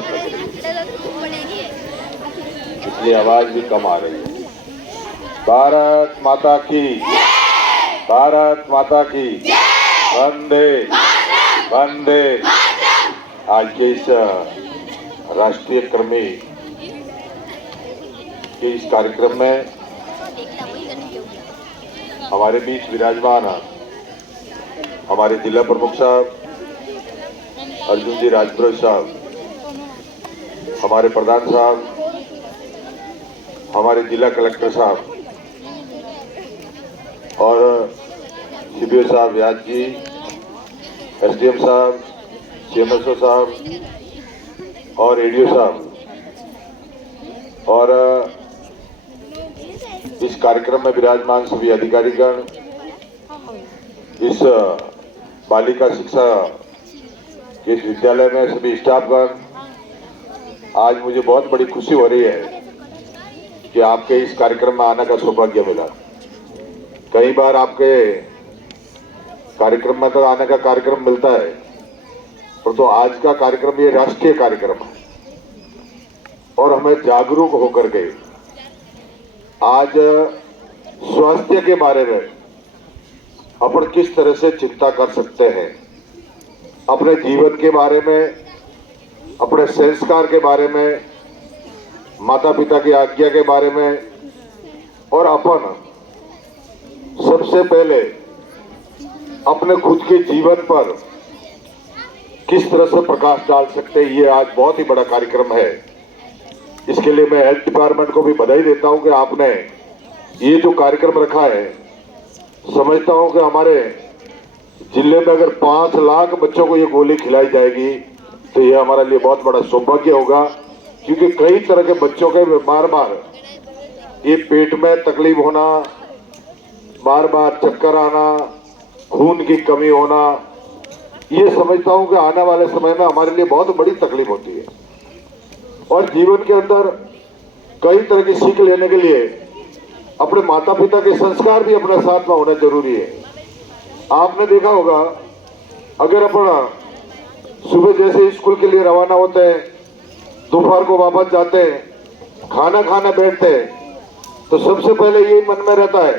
बहुत लग रही है, इसलिए आवाज भी कम आ रही है। भारत माता की, भारत माता की, वंदे वंदे। आज के इस राष्ट्रीय कर्मी के इस कार्यक्रम में हमारे बीच विराजमान हमारे जिला प्रमुख साहब अर्जुन जी राजपुरोहित साहब, हमारे प्रधान साहब, हमारे जिला कलेक्टर साहब और सीबीओ साहब व्यास जी, एसडीएम साहब, सीएमएसओ साहब और एडीओ साहब, और इस कार्यक्रम में विराजमान सभी अधिकारीगण, इस बालिका शिक्षा के इस विद्यालय में सभी स्टाफगण, आज मुझे बहुत बड़ी खुशी हो रही है कि आपके इस कार्यक्रम में आने का सौभाग्य मिला। कई बार आपके कार्यक्रम में तो आने का कार्यक्रम मिलता है, पर तो आज का कार्यक्रम ये राष्ट्रीय कार्यक्रम है और हमें जागरूक होकर के आज स्वास्थ्य के बारे में अपन किस तरह से चिंता कर सकते हैं, अपने जीवन के बारे में, अपने संस्कार के बारे में, माता पिता की आज्ञा के बारे में, और अपन सबसे पहले अपने खुद के जीवन पर किस तरह से प्रकाश डाल सकते हैं। ये आज बहुत ही बड़ा कार्यक्रम है। इसके लिए मैं हेल्थ डिपार्टमेंट को भी बधाई देता हूं कि आपने ये जो कार्यक्रम रखा है। समझता हूं कि हमारे जिले में अगर 5 लाख बच्चों को ये गोली खिलाई जाएगी तो ये हमारे लिए बहुत बड़ा सौभाग्य होगा, क्योंकि कई तरह के बच्चों के बार बार ये पेट में तकलीफ होना, बार बार चक्कर आना, खून की कमी होना, ये समझता हूं कि आने वाले समय में हमारे लिए बहुत बड़ी तकलीफ होती है। और जीवन के अंदर कई तरह की सीख लेने के लिए अपने माता पिता के संस्कार भी अपने साथ में होना जरूरी है। आपने देखा होगा, अगर अपन सुबह जैसे स्कूल के लिए रवाना होते हैं, दोपहर को वापस जाते हैं, खाना खाने बैठते हैं, तो सबसे पहले यही मन में रहता है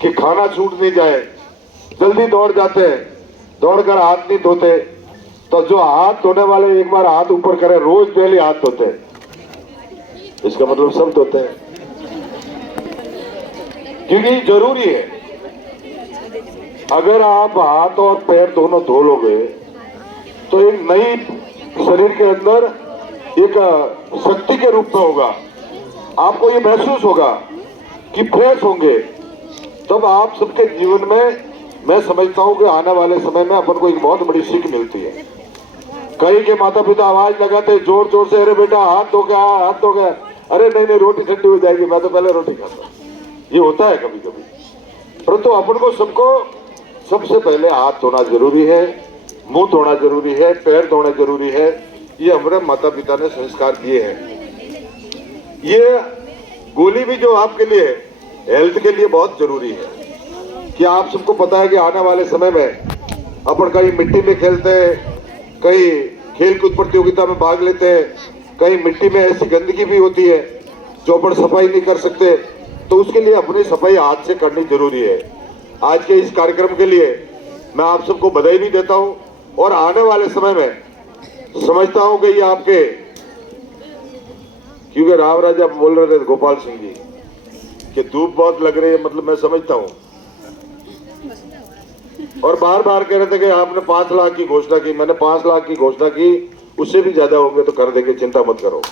कि खाना छूट नहीं जाए। जल्दी दौड़ जाते हैं, दौड़कर हाथ नहीं धोते, तो जो हाथ धोने वाले एक बार हाथ ऊपर करें, रोज पहले हाथ धोते हैं, इसका मतलब सब धोते हैं, क्योंकि जरूरी है। अगर आप हाथ और पैर दोनों धो लोगे तो एक नई शरीर के अंदर एक शक्ति के रूप में होगा। आपको ये महसूस होगा कि फ्रेश होंगे। तब आप सबके जीवन में मैं समझता हूं कि आने वाले समय में अपन को एक बहुत बड़ी सीख मिलती है। कई के माता पिता आवाज लगाते जोर जोर से, अरे बेटा हाथ धो गया, हाथ धो गया। अरे नहीं नहीं, रोटी ठंडी हो जाएगी, मैं तो पहले रोटी खाता हूं। ये होता है कभी कभी, परंतु अपन को सबको सबसे पहले हाथ धोना जरूरी है, मुंह धोना जरूरी है, पैर धोना जरूरी है। ये हमारे माता पिता ने संस्कार दिए हैं। ये गोली भी जो आपके लिए हेल्थ के लिए बहुत जरूरी है, कि आप सबको पता है कि आने वाले समय में अपन कहीं मिट्टी में खेलते हैं, कहीं खेल कूद प्रतियोगिता में भाग लेते हैं, कहीं मिट्टी में ऐसी गंदगी भी होती है जो अपन सफाई नहीं कर सकते, तो उसके लिए अपनी सफाई हाथ से करनी जरूरी है। आज के इस कार्यक्रम के लिए मैं आप सबको बधाई भी देता हूं, और आने वाले समय में समझता हूं कि ये आपके, क्योंकि राव राजा बोल रहे थे गोपाल सिंह जी कि धूप बहुत लग रही है, मतलब मैं समझता हूं, और बार बार कह रहे थे कि आपने 5 लाख की घोषणा की। मैंने 5 लाख की घोषणा की, उससे भी ज्यादा होंगे तो कर देंगे, चिंता मत करो।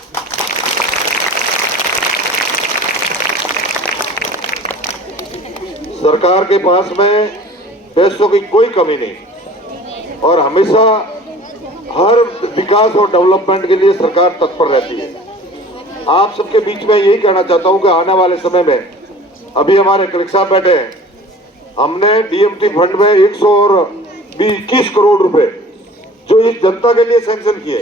सरकार के पास में पैसों की कोई कमी नहीं, और हमेशा हर विकास और डेवलपमेंट के लिए सरकार तत्पर रहती है। आप सबके बीच में यही कहना चाहता हूं कि आने वाले समय में, अभी हमारे कलेक्टर साहब बैठे हैं, हमने डीएमटी फंड में 121 करोड़ रुपए जो इस जनता के लिए सैंक्शन किए,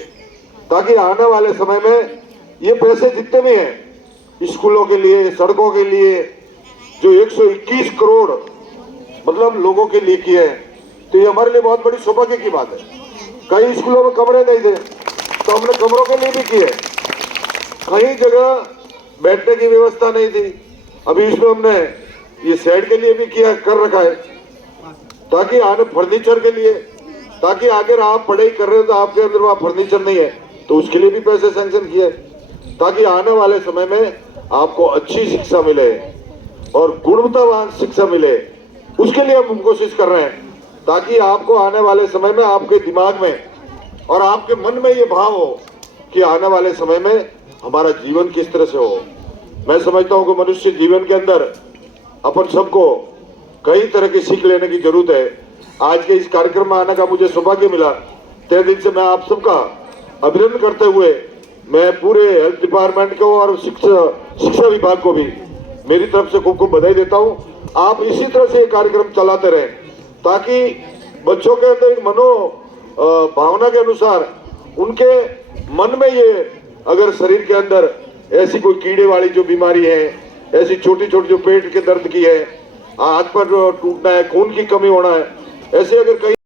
ताकि आने वाले समय में ये पैसे जितने भी हैं स्कूलों के लिए, सड़कों के लिए, जो 121 करोड़ मतलब लोगों के लिए किए हैं, तो ये हमारे लिए बहुत बड़ी सौभाग्य की बात है। कई स्कूलों में कमरे नहीं थे, तो हमने कमरों के लिए भी किए। कई जगह बैठने की व्यवस्था नहीं थी, अभी इसमें हमने ये शेड के लिए भी किया कर रखा है, ताकि आने फर्नीचर के लिए, ताकि अगर आप पढ़ाई कर रहे हो तो आपके अंदर वहाँ फर्नीचर नहीं है तो उसके लिए भी पैसे सैंक्शन किए, ताकि आने वाले समय में आपको अच्छी शिक्षा मिले और गुणवत्तावान शिक्षा मिले। उसके लिए हम कोशिश कर रहे हैं, ताकि आपको आने वाले समय में आपके दिमाग में और आपके मन में ये भाव हो कि आने वाले समय में हमारा जीवन किस तरह से हो। मैं समझता हूं कि मनुष्य जीवन के अंदर अपन सबको कई तरह की सीख लेने की जरूरत है। आज के इस कार्यक्रम में आने का मुझे सौभाग्य मिला, तहे दिल से मैं आप सबका अभिनंदन करते हुए मैं पूरे हेल्थ डिपार्टमेंट को और शिक्षा विभाग को भी मेरी तरफ से खूब खूब बधाई देता हूं। आप इसी तरह से ये कार्यक्रम चलाते रहें, ताकि बच्चों के अंदर एक भावना के अनुसार उनके मन में ये, अगर शरीर के अंदर ऐसी कोई कीड़े वाली जो बीमारी है, ऐसी छोटी छोटी जो पेट के दर्द की है, हाथ पर टूटना है, खून की कमी होना है, ऐसे अगर कई